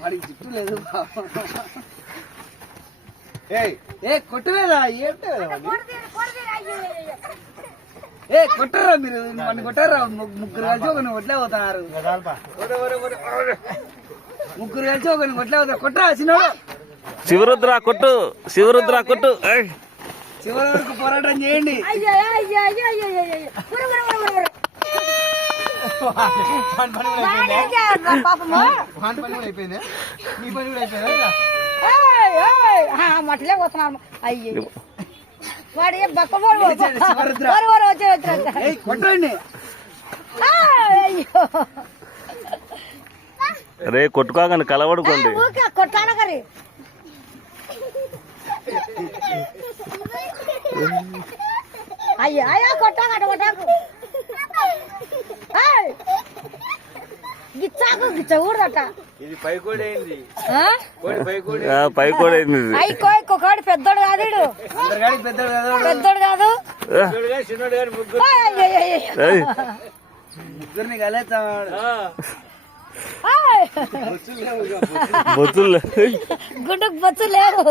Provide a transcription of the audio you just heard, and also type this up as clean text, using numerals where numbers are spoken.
వాడికి చుట్టూ లేదు. ఏ కొట్టలేదా? ఏంటో ఏ కొట్టరా మీరు? మన కొట్టారా? ముగ్గురు కలిసి ఒక కొట్లే పోతున్నారు. ముగ్గురు కలిసి ఒక కొట్లే పోతారు. కొట్టరా చిన్నోడు. శివరుద్ర కొట్టు, శివరుద్ర కొట్టు. చివరి వరకు పోరాటం చేయండి. మట్లే పోతున్నాను. అయ్యో వాడు కొట్టండి. అయ్యో రే కొట్టుకోగానే కలవడుకోండి. కొట్టాను కరీ అయ్యో అయ్యా కొట్టాకు అటు కొట్టాకు. గిచ్చాకు గిచ్చకూడదట. ఇది పైకోడి అయింది. పైకోడి అయింది. కోడి పెద్దోడు కాదు, పెద్దోడు కాదు. ముగ్గురిని కలేస్తాడు. బొత్తులు గుడ్డుకు బొచ్చు లేవు.